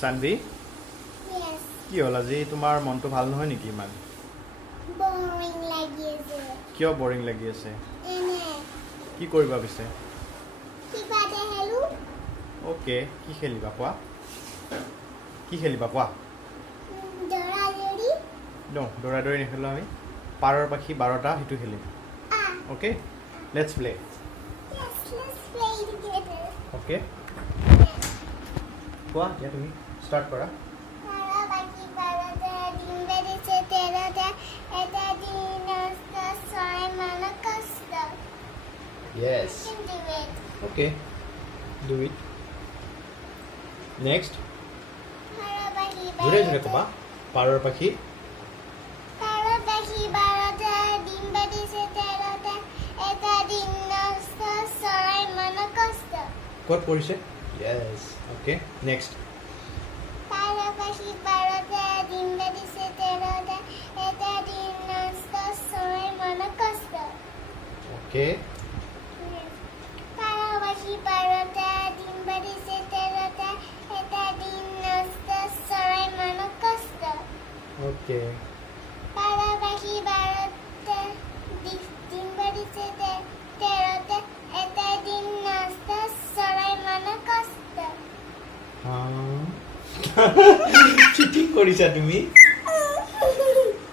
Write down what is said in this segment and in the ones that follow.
Sanvi? Yes. কি হ'ল আজি তোমাৰ মনটো ভাল নহয় নেকি ইমান? Boring লাগি আছে। কিয় বৰিং লাগি আছে? এনে। কি কৰিবা পিছে? কিবা এটা খেলো। ওকে, কি খেলিবা কোৱা? কি খেলিবা কোৱা? দৌৰা-দৌৰি। দৌৰা-দৌৰি নেখেলোঁ আমি। পাৰৰ পাখি 12টা সেইটো খেলিম। Okay? Let's play. Yes, let's play together. Okay? কোৱা, এতিয়া তুমি ষ্টাৰ্ট কৰা। পাৰা বাকি 12টা ডিম বেৰিছে 13টা এটা ডিম নষ্ট 6 মানৰ কষ্ট। Yes. Can do it. Okay, do it. Next. পাৰা বাকি জোৰে জোৰে ক'বা। পাৰৰ পাখি পাৰা বাকি 12টা ডিম বেৰিছে 13টা এটা ডিম নষ্ট 6 মানৰ কষ্ট। ক'ত পৰিছে? Yes. Okay, next. পাৰা বাকি 12টা ডিম বেৰিছে 13টা এটা ডিম নষ্ট 6 মানৰ কষ্ট। ওকে, পাৰা বাকি 12টা ডিম বেৰিছে 13টা এটা ডিম নষ্ট 6 মানৰ কষ্ট। ওকে, পাৰা বাকি 12টা ডিম বেৰিছে 13টা এটা ডিম নষ্ট 6 মানৰ কষ্ট। চিটিং কৰিছা তুমি।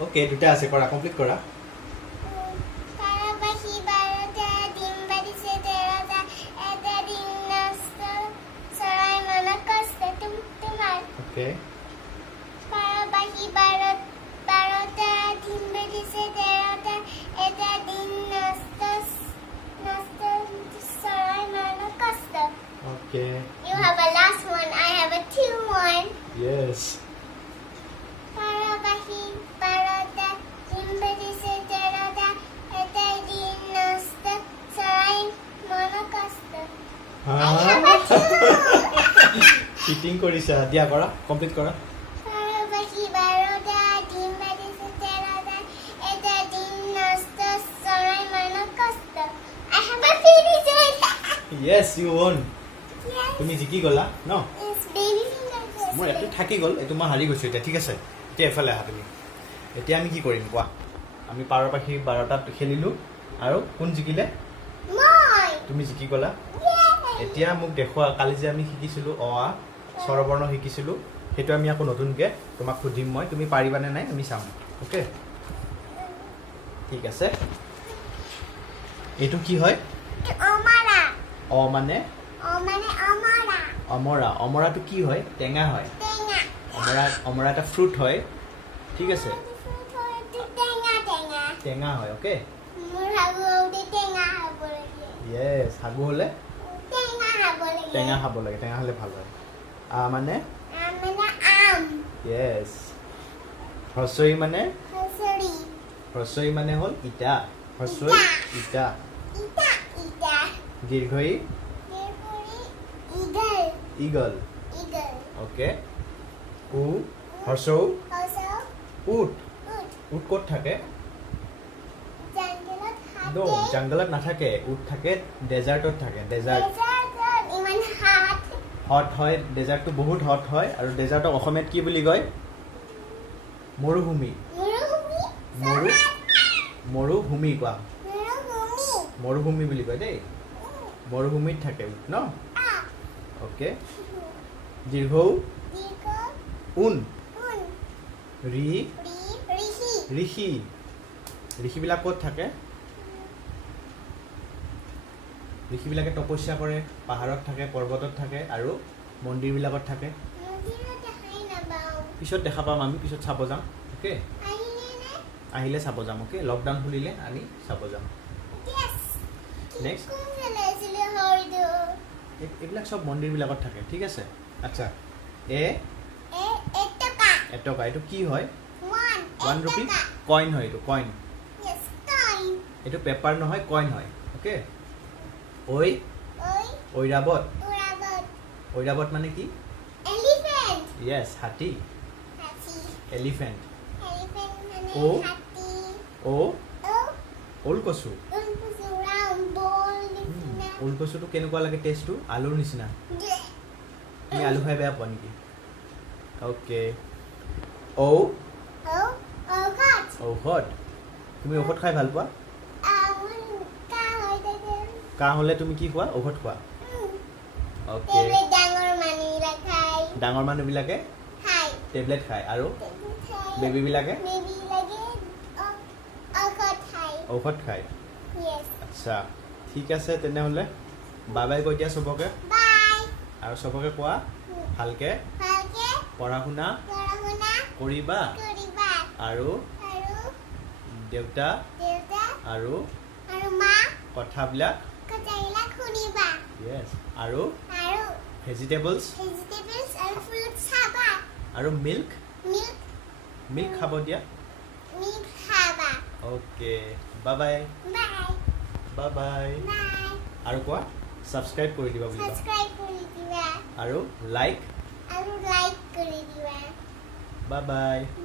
ওকে, দুটা আছে, কৰা, কমপ্লিট কৰা। পাৰা বাকি 12টা ডিম বেৰিছে 13টা এটা ডিম নষ্ট 6 মানৰ কষ্ট। তোমাৰ ওকে, পাৰা বাকি 12টা ডিম বেৰিছে 13টা এটা ডিম নষ্ট 6 মানৰ কষ্ট। Okay, You have a last one. I have a 2-1. য়েছ। পাৰা বাকি 12টা ডিম বেৰিছে 13টা এটা ডিম নষ্ট 6 মানৰ কষ্ট। I have a 2. চিটিং কৰিছা, দিয়া কৰা, কমপ্লিট কৰা। পাৰা বাকি 12টা ডিম বেৰিছে 13টা এটা ডিম নষ্ট 6 মানৰ কষ্ট। I have a finish it. য়েছ, ইউ ওন। Yes. তুমি জিকি গ'লা ন? It's baby fingers. মোৰ এইটো থাকি গ'ল, এইটো মই হাৰি গৈছোঁ এতিয়া, ঠিক আছে? এতিয়া এফালে আহা তুমি। এতিয়া আমি কি কৰিম কোৱা? আমি পাৰৰ পাখি 12টাত খেলিলোঁ আৰু কোন জিকিলে? মই। তুমি জিকি গ'লা। Yay. এতিয়া মোক দেখুওৱা, কালি যে আমি শিকিছিলোঁ অ আ স্বৰবৰ্ণ শিকিছিলোঁ, সেইটো আমি আকৌ নতুনকৈ তোমাক সুধিম মই, তুমি পাৰিবানে নাই আমি চাম। অ'কে, ঠিক আছে। এইটো কি হয়? অমৰা। অ মানে মানে অমৰা। অমৰা। অমৰাটো কি হয়? টেঙা হয়। টেঙা। অমৰা এটা ফ্ৰুট হয়, ঠিক আছে? টেঙা টেঙা। টেঙা হয়, অ'কে? মোৰ হাগুতে টেঙা খাব লাগে। য়েছ, সাগু হ'লে টেঙা খাব লাগে। টেঙা খাব লাগে, টেঙা হ'লে ভাল হয়। মানে মানে আম। য়েছ। হ্ৰস্বই মানে সৰি। হ্ৰস্বই মানে হ'ল ইটা। হ্ৰস্বই ইটা। ইটা ইটা। দীৰ্ঘই দেৰপুৰি ইগল। Eagle, eagle. অ'কে? উ হ্ৰস্বউ হসৌ উট। উট। উট ক'ত থাকে? জংগলত নো, হাতে। জংগলত নাথাকে। উট থাকে ডেজাৰ্টত থাকে। ডেজাৰ্ট ডেজাৰ্টত ইমান হাত। হট হয়, ডেজাৰ্টটো বহুত হট হয়। আৰু ডেজাৰ্টক অসমীয়াত কি বুলি কয়? মৰুভূমি। মৰুভূমি। মৰুভূমি কোৱা। মৰুভূমি। মৰুভূমি বুলি কয় দেই। মৰুভূমিত থাকে উট ন? অ'কে, দীৰ্ঘউ দীৰ্ঘ উন। উন। ৰি ঋষি। ঋষি। ঋষিবিলাক ক'ত থাকে? ঋষিবিলাকে তপস্যা কৰে, পাহাৰত থাকে, পৰ্বতত থাকে আৰু মন্দিৰবিলাকত থাকে। মন্দিৰত দেখাই নাপাওঁ। পিছত দেখা পাম আমি, পিছত চাব যাম। অ'কে, আহিলে নে? আহিলে চাব যাম। অ'কে, লকডাউন খুলিলে আমি চাব যাম। Yes. Next. কোনফালে আছিলে হয়তো? এইবিলাক চব মন্দিৰবিলাকত থাকে, ঠিক আছে? আচ্ছা, এটকা। এটকা। এইটো কি হয়? 1 1 ৰুপি এটকা। কইন হয়। এইটো কইন। Yes, coin. এইটো পেপাৰ নহয়, কইন হয়। অ'কে, ঐ Oi, ঐৰাবত। uragot. ঐৰাবত মানে কি? Elephant. য়েছ, হাতী। Happy. এলিফেণ্ট। Elephant মানে O. হাতী। ও Oh, ওলকচু। round ball নিচিনা। ওলকচুটো কেনেকুৱা লাগে টেষ্টটো? আলুৰ নিচিনা। Yeah. তুমি আলু খাই বেয়া পোৱা নেকি? অ'কে ঔ ঔ ঔষধ ঔষধ তুমি ঔষধ খাই ভাল পোৱা কাহ হৈ থাকে কাহ হ'লে তুমি কি খোৱা ঔষধ খোৱা অ'কে টেবলেট ডাঙৰ মানুহবিলাক খায় ডাঙৰ মানুহবিলাকে খায় টেবলেট খায় আৰু টেবলেট খায় বেবীবিলাকে বেবীবিলাকে ঔষধ খায় ঔষধ খায় য়েছ আচ্ছা ঠিক আছে তেনেহ'লে বাই বাই কৈ দিয়া চবকে বাই আৰু চবকে কোৱা ভালকৈ ভালকে পঢ়া শুনা পঢ়া শুনা কৰিবা কৰিবা আৰু আৰু দেউতা দেউতা আৰু আৰু মা কথাবিলাক কথাবিলাক শুনিবা য়েছ আৰু আৰু ভেজিটেবলছ ভেজিটেবলছ আৰু ফ্ৰুটছ খাবা আৰু মিল্ক মিল্ক খাব দিয়া মিল্ক খাবা okay bye bye bye bye bye bye আৰু কোৱা ছাবস্ক্ৰাইব কৰি দিবা বুলি কোৱা সাবস্ক্ৰাইব কৰি দিবা আৰু লাইক আৰু লাইক কৰি দিবা বাই বাই